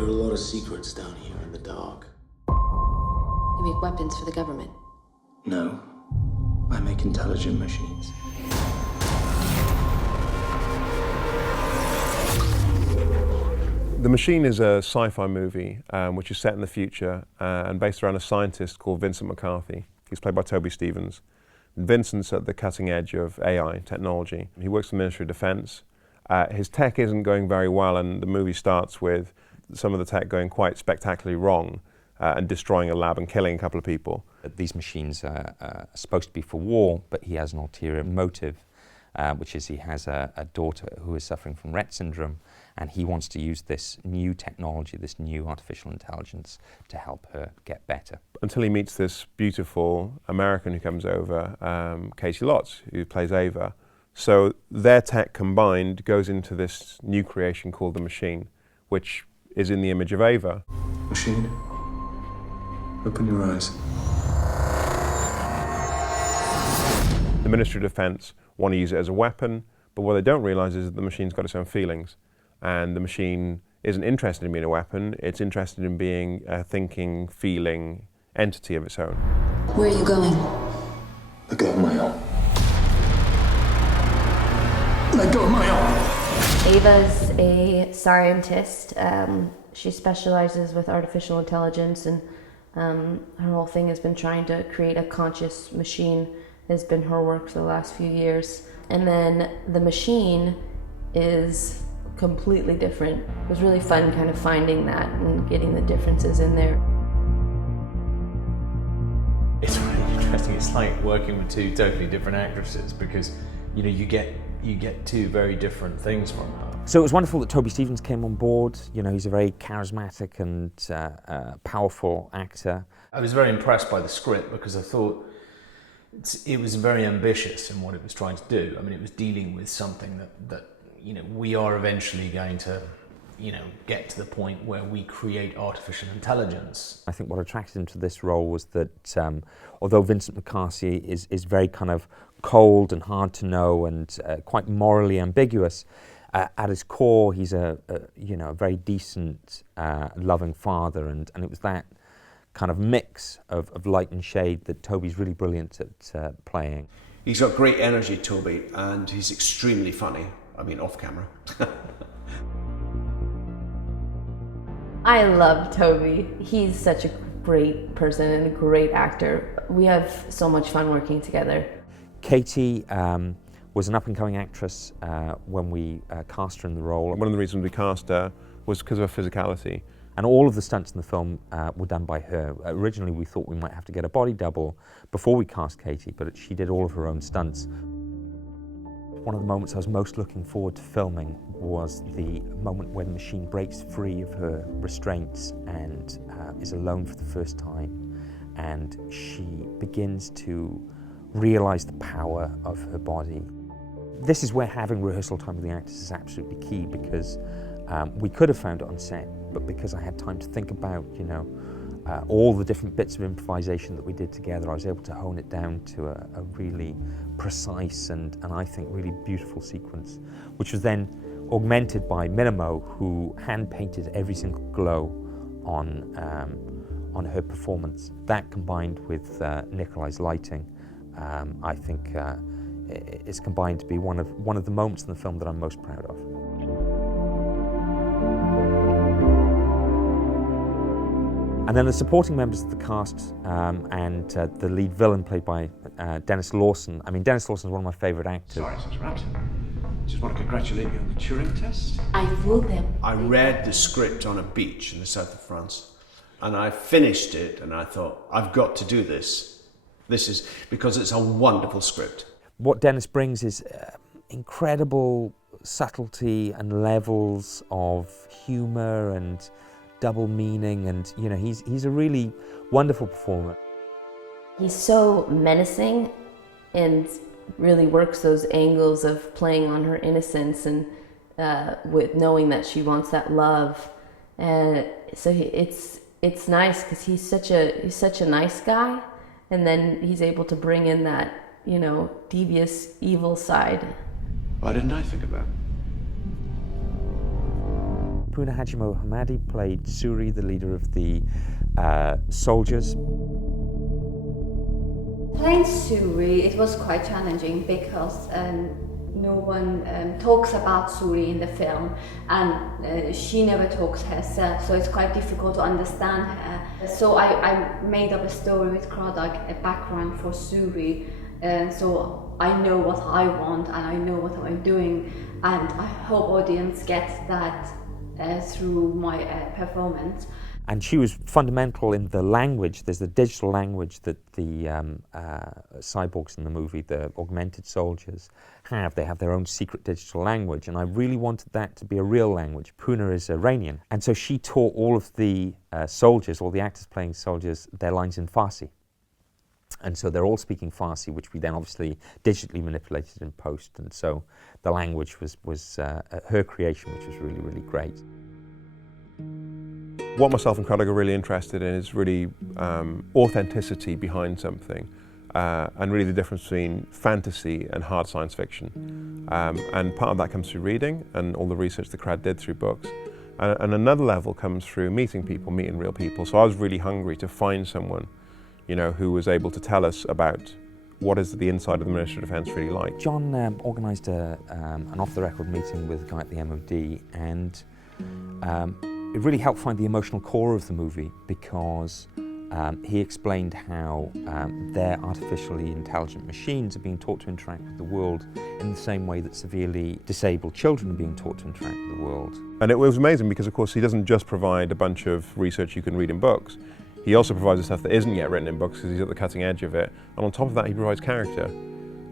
There are a lot of secrets down here in the dark. You make weapons for the government? No, I make intelligent machines. The Machine is a sci-fi movie which is set in the future and based around a scientist called Vincent McCarthy. He's played by Toby Stephens. Vincent's at the cutting edge of AI technology. He works for the Ministry of Defense. His tech isn't going very well, and the movie starts with some of the tech going quite spectacularly wrong and destroying a lab and killing a couple of people. These machines are supposed to be for war, but he has an ulterior motive, which is he has a daughter who is suffering from Rett syndrome, and he wants to use this new technology, this new artificial intelligence, to help her get better. Until he meets this beautiful American who comes over, Caity Lotz, who plays Ava. So their tech combined goes into this new creation called the Machine, which is in the image of Ava. Machine, open your eyes. The Ministry of Defense want to use it as a weapon, but what they don't realize is that the machine's got its own feelings. And the machine isn't interested in being a weapon, it's interested in being a thinking, feeling entity of its own. Where are you going? Let go of my arm. Let go of my arm! Ava's a scientist. She specializes with artificial intelligence, and her whole thing has been trying to create a conscious machine. Has been her work for the last few years. And then the Machine is completely different. It was really fun kind of finding that and getting the differences in there. It's really interesting. It's like working with two totally different actresses because you get two very different things from her. So it was wonderful that Toby Stephens came on board. You know, he's a very charismatic and powerful actor. I was very impressed by the script because I thought it was very ambitious in what it was trying to do. I mean, it was dealing with something that we are eventually going to, get to the point where we create artificial intelligence. I think what attracted him to this role was that although Vincent McCarthy is very kind of cold and hard to know and quite morally ambiguous, at his core he's a very decent, loving father, and it was that kind of mix of light and shade that Toby's really brilliant at playing. He's got great energy, Toby, and he's extremely funny. I mean, off camera. I love Toby. He's such a great person and a great actor. We have so much fun working together. Caity was an up-and-coming actress when we cast her in the role. One of the reasons we cast her was because of her physicality. And all of the stunts in the film were done by her. Originally we thought we might have to get a body double before we cast Caity, but she did all of her own stunts. One of the moments I was most looking forward to filming was the moment when the machine breaks free of her restraints and is alone for the first time, and she begins to realize the power of her body. This is where having rehearsal time with the actors is absolutely key, because we could have found it on set, but because I had time to think about, all the different bits of improvisation that we did together, I was able to hone it down to a really precise and I think really beautiful sequence, which was then augmented by Minimo, who hand-painted every single glow on her performance. That combined with Nikolai's lighting, I think it's combined to be one of the moments in the film that I'm most proud of. And then the supporting members of the cast and the lead villain played by Denis Lawson. I mean, Denis Lawson is one of my favourite actors. Sorry, Mr. Rampton. Just want to congratulate you on the Turing test. I ruled them. I read the script on a beach in the south of France, and I finished it, and I thought, I've got to do this. This is because it's a wonderful script. What Denis brings is incredible subtlety and levels of humour and double meaning, and he's a really wonderful performer. He's so menacing and really works those angles of playing on her innocence and with knowing that she wants that love. And so it's nice because he's such a nice guy, and then he's able to bring in that devious evil side. Why didn't I think of that? Pooneh Hajimohammedi played Suri, the leader of the soldiers. Playing Suri, it was quite challenging because no one talks about Suri in the film, and she never talks herself, so it's quite difficult to understand her. So I made up a story with Caradog, a background for Suri, so I know what I want and I know what I'm doing, and I hope audience gets that through my performance. And she was fundamental in the language. There's the digital language that the cyborgs in the movie, the augmented soldiers, have. They have their own secret digital language, and I really wanted that to be a real language. Pooneh is Iranian, and so she taught all of the soldiers, all the actors playing soldiers, their lines in Farsi. And so they're all speaking Farsi, which we then obviously digitally manipulated in post, and so the language was her creation, which was really, really great. What myself and Caradog are really interested in is really authenticity behind something, and really the difference between fantasy and hard science fiction. And part of that comes through reading and all the research that Crad did through books. And another level comes through meeting people, meeting real people. So I was really hungry to find someone, you know, who was able to tell us about what is the inside of the Ministry of Defence really like. John organised an off-the-record meeting with a guy at the MOD, and it really helped find the emotional core of the movie, because he explained how their artificially intelligent machines are being taught to interact with the world in the same way that severely disabled children are being taught to interact with the world. And it was amazing because, of course, he doesn't just provide a bunch of research you can read in books. He also provides the stuff that isn't yet written in books because he's at the cutting edge of it. And on top of that, he provides character,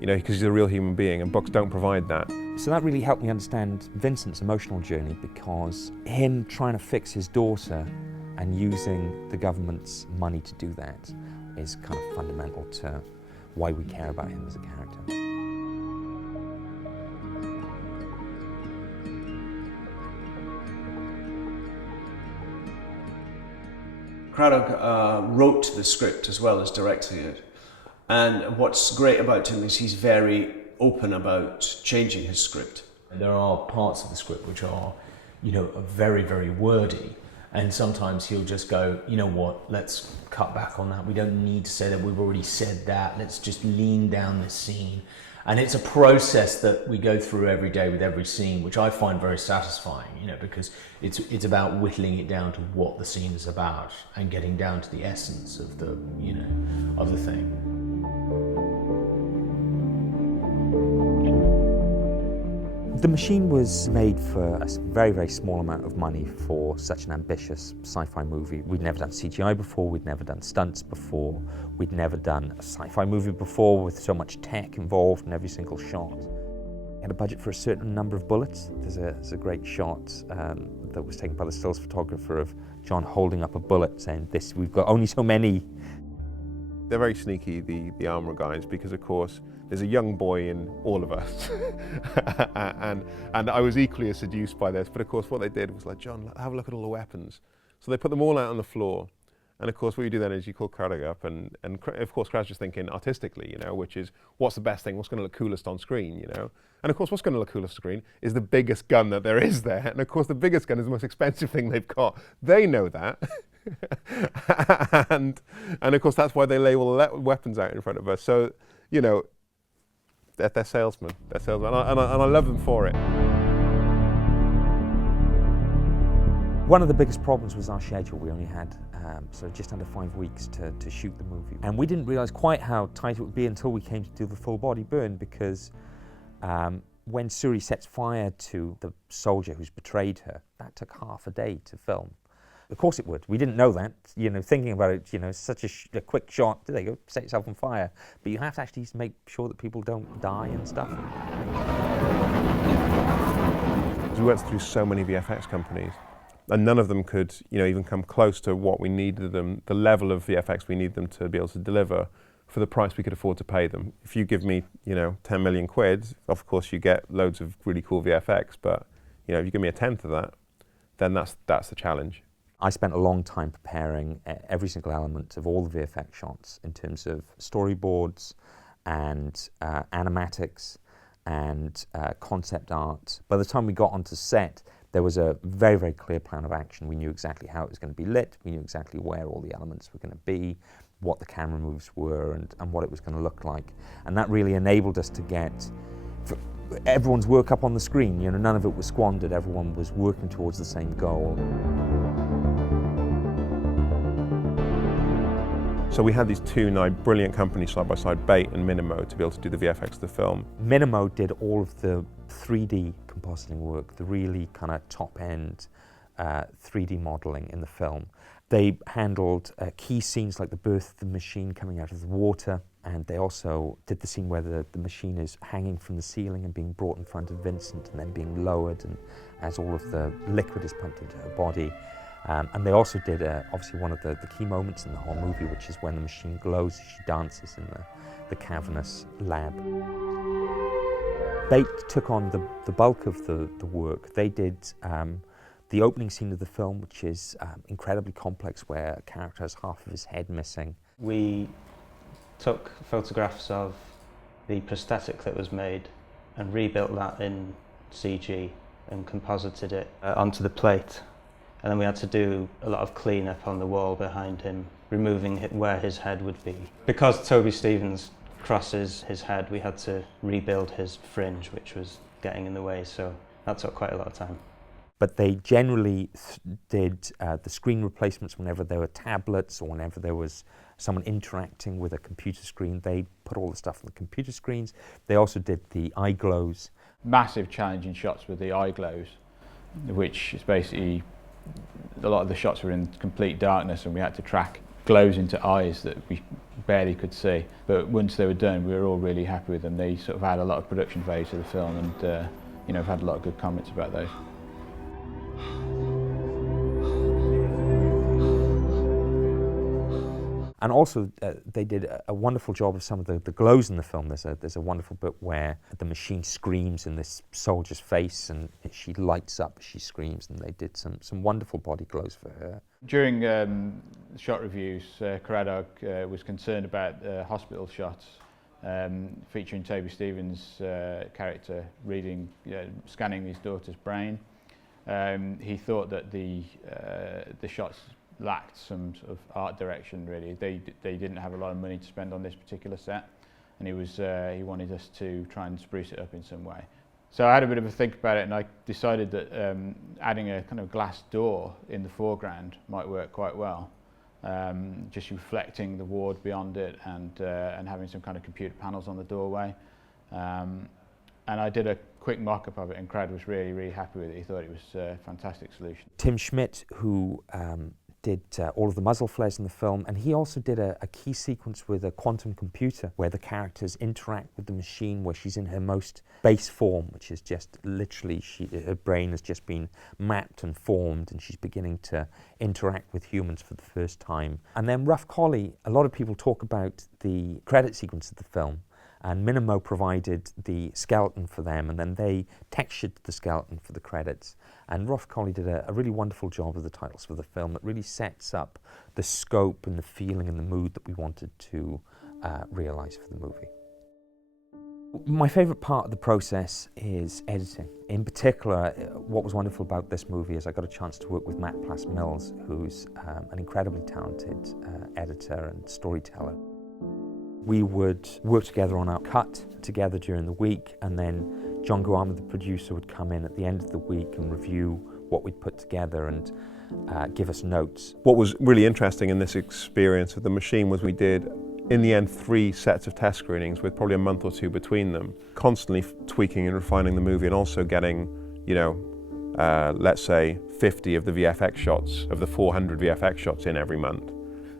you know, because he's a real human being, and books don't provide that. So that really helped me understand Vincent's emotional journey, because him trying to fix his daughter and using the government's money to do that is kind of fundamental to why we care about him as a character. Caradog wrote the script as well as directing it. And what's great about him is he's very open about changing his script. There are parts of the script which are, you know, very, very wordy. And sometimes he'll just go, you know what, let's cut back on that. We don't need to say that, we've already said that. Let's just lean down this scene. And it's a process that we go through every day with every scene, which I find very satisfying, you know, because it's about whittling it down to what the scene is about and getting down to the essence of the, you know, of the thing. The machine was made for a very, very small amount of money for such an ambitious sci-fi movie. We'd never done CGI before, we'd never done stunts before, we'd never done a sci-fi movie before with so much tech involved in every single shot. We had a budget for a certain number of bullets. There's a great shot that was taken by the stills photographer of John holding up a bullet saying, we've got only so many. They're very sneaky, the armour guys, because of course there's a young boy in all of us. and I was equally as seduced by this, but of course what they did was like, John, have a look at all the weapons. So they put them all out on the floor, and of course what you do then is you call Caradog up, and of course Caradog's just thinking artistically, you know, which is what's the best thing, what's going to look coolest on screen, you know? And of course what's going to look coolest on screen is the biggest gun that there is there, and of course the biggest gun is the most expensive thing they've got. They know that. and of course that's why they lay all the weapons out in front of us. So, you know, they're salesmen. They're salesmen, and I love them for it. One of the biggest problems was our schedule. We only had so just under 5 weeks to shoot the movie. And we didn't realise quite how tight it would be until we came to do the full body burn, because when Suri sets fire to the soldier who's betrayed her, that took half a day to film. Of course it would. We didn't know that. You know, thinking about it, you know, such a quick shot. There you go, set yourself on fire. But you have to actually make sure that people don't die and stuff. We went through so many VFX companies, and none of them could, you know, even come close to what we needed them, the level of VFX we need them to be able to deliver for the price we could afford to pay them. If you give me, you know, 10 million quid, of course you get loads of really cool VFX, but, you know, if you give me a tenth of that, then that's the challenge. I spent a long time preparing every single element of all the VFX shots in terms of storyboards and animatics and concept art. By the time we got onto set, There was a very, very clear plan of action. We knew exactly how it was going to be lit. We knew exactly where all the elements were going to be, what the camera moves were, and what it was going to look like. And that really enabled us to get everyone's work up on the screen. You know, none of it was squandered. Everyone was working towards the same goal. So we had these two brilliant companies side by side, Bait and Minimo, to be able to do the VFX of the film. Minimo did all of the 3D compositing work, the really kind of top-end 3D modelling in the film. They handled key scenes like the birth of the machine coming out of the water, and they also did the scene where the machine is hanging from the ceiling and being brought in front of Vincent and then being lowered, and as all of the liquid is pumped into her body. And they also did, obviously, one of the key moments in the whole movie, which is when the machine glows as she dances in the cavernous lab. Bait took on the bulk of the work. They did the opening scene of the film, which is incredibly complex, where a character has half of his head missing. We took photographs of the prosthetic that was made and rebuilt that in CG and composited it onto the plate. And then we had to do a lot of clean-up on the wall behind him, removing where his head would be. Because Toby Stephens crosses his head, we had to rebuild his fringe, which was getting in the way, so that took quite a lot of time. But they generally did the screen replacements whenever there were tablets or whenever there was someone interacting with a computer screen. They put all the stuff on the computer screens. They also did the eye glows. Massive challenging shots with the eye glows, which is basically a lot of the shots were in complete darkness and we had to track glows into eyes that we barely could see. But once they were done, we were all really happy with them. They sort of had a lot of production value to the film, and you know, I've had a lot of good comments about those. And also, they did a wonderful job of some of the glows in the film. There's a wonderful bit where the machine screams in this soldier's face, and she lights up as she screams, and they did some wonderful body glows for her. During shot reviews, Caradog was concerned about hospital shots featuring Toby Stephens' character scanning his daughter's brain. He thought that the shots lacked some sort of art direction, really. They didn't have a lot of money to spend on this particular set, and he wanted us to try and spruce it up in some way. So I had a bit of a think about it, and I decided that adding a kind of glass door in the foreground might work quite well, just reflecting the ward beyond it, and having some kind of computer panels on the doorway. And I did a quick mock-up of it, and Crad was really, really happy with it. He thought it was a fantastic solution. Tim Schmidt, who did all of the muzzle flares in the film, and he also did a key sequence with a quantum computer where the characters interact with the machine, where she's in her most base form, which is just literally her brain has just been mapped and formed, and she's beginning to interact with humans for the first time. And then Rough Collie, a lot of people talk about the credit sequence of the film, and Minimo provided the skeleton for them, and then they textured the skeleton for the credits. And Rough Collie did a really wonderful job of the titles for the film that really sets up the scope and the feeling and the mood that we wanted to realise for the movie. My favourite part of the process is editing. In particular, what was wonderful about this movie is I got a chance to work with Matt Plass-Mills, who's an incredibly talented editor and storyteller. We would work together on our cut together during the week, and then John Giwa-Amu, the producer, would come in at the end of the week and review what we'd put together and give us notes. What was really interesting in this experience of the machine was we did, in the end, 3 sets of test screenings with probably a month or 2 between them, constantly tweaking and refining the movie, and also getting, you know, let's say 50 of the VFX shots, of the 400 VFX shots in every month.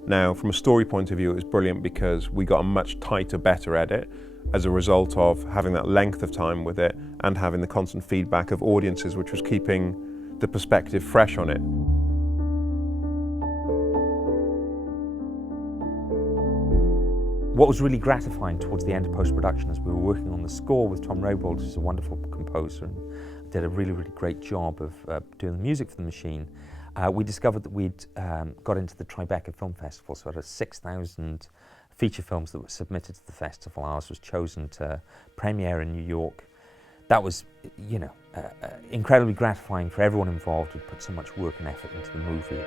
Now, from a story point of view, it was brilliant because we got a much tighter, better edit as a result of having that length of time with it and having the constant feedback of audiences, which was keeping the perspective fresh on it. What was really gratifying towards the end of post-production as we were working on the score with Tom Raybould, who's a wonderful composer and did a really, really great job of doing the music for the machine. We discovered that we'd got into the Tribeca Film Festival, so out of 6,000 feature films that were submitted to the festival, ours was chosen to premiere in New York. That was, you know, incredibly gratifying for everyone involved who put so much work and effort into the movie.